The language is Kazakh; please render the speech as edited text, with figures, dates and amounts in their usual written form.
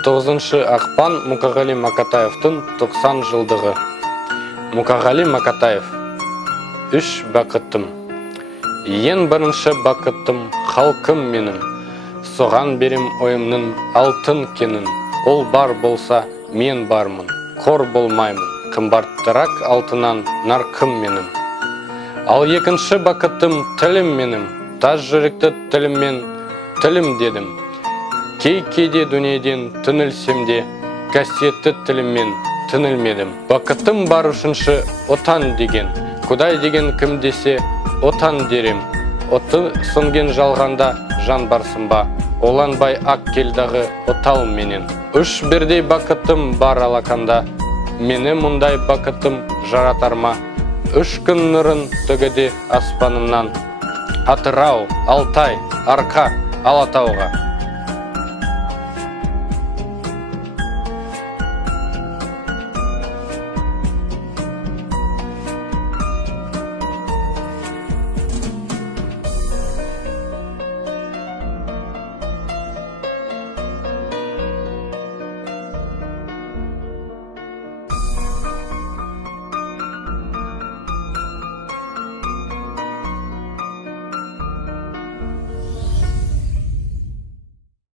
9 ақпан Мұқағали Мақатаевтың 90 жылдығы. Мұқағали Мақатаев. 3 бақыттым. Ең бірінші бақыттым халқым менің. Соған берем ойымның алтын кенін. Ол бар болса мен бармын. Қор болмаймын. Қымбаттырақ алтыннан нарқым менің. Ал екінші бақыттым тілім менің. Таз жүректі тіліммен тілім дедім. Кейде дүниеден түнілсем де, қасиетті тіліммен түнілмедім. Бақыттым бар үшінші отан деген, Құдай деген кім десе отан дерем. Оты сөнген жалғанда жан барсын ба, оланбай ақ келдағы отал менен. Үш бірдей бақыттым бар алақанда, мені мұндай бақыттым жаратар ма? 3 күн нұрын төгеді аспанымнан, Атырау, Алтай, Арқа, Алатауға.